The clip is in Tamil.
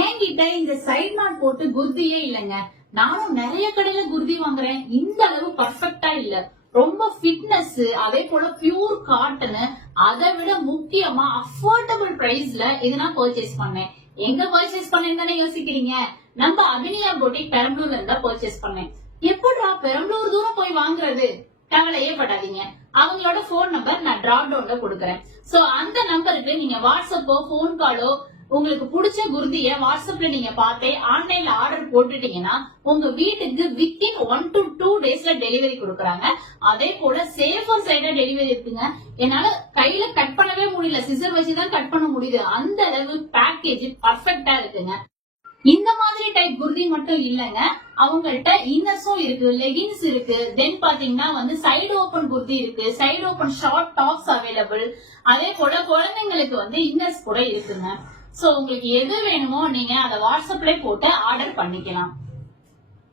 என்கிட்ட இந்த சைட் நாட் போட்டு குர்தியே இல்லங்க. நானும் நிறைய கடையில குர்தி வாங்குறேன். இந்த அளவு பர்ஃபெக்டா இல்ல. ரொம்ப ஃபிட்னஸ், அதே போல பியூர் காட்டன், அதை விட முக்கியமா அஃபோர்டபுள் பிரைஸ்ல இது நான் பர்ச்சேஸ் பண்ணேன். எங்க பர்ச்சேஸ் பண்ணேன்னு தானே யோசிக்கிறீங்க? நம்ம அபினியா போட்டிக் பெரம்பலூர்ல இருந்தா பர்ச்சேஸ் பண்ணேன். எப்படா பெரம்பலூர் தூரம் போய் வாங்குறது? கவலையே படாதீங்க. அவங்களோட போன் நம்பர் நான் டிராப் டவுன்ல கொடுக்கறேன். சோ அந்த நம்பருக்கு நீங்க வாட்ஸ்அப்போ போன் காலோ உங்களுக்கு பிடிச்ச குர்திய வாட்ஸ்அப்ல நீங்க பார்த்தே ஆன்லைன்ல ஆர்டர் போட்டுட்டீங்கன்னா உங்க வீட்டுக்கு வித்தின் 1 to 2 டேஸ்ல டெலிவரி கொடுக்கறாங்க. அதே போல சேஃபர் சைடா டெலிவரி இருக்குங்க. என்னால கையில கட் பண்ணவே முடியல, சிசர் வச்சுதான் கட் பண்ண முடியுது. அந்த அளவு பேக்கேஜ் பர்ஃபெக்டா இருக்குங்க. இந்த மாதிரி டைப் குர்தி மட்டும் இல்லங்க, அவங்கள்ட்ட இன்னர்ஸும் இருக்கு, லெகின்ஸ் இருக்கு, தென் பாத்தீங்கன்னா சைடு ஓபன் குர்தி இருக்கு, side open short tops available. அதே போல குழந்தைங்களுக்கு இன்னர்ஸ் கூட இருக்குங்க. சோ உங்களுக்கு எது வேணுமோ நீங்க அதை வாட்ஸ்அப்ல போட்டு ஆர்டர் பண்ணிக்கலாம்.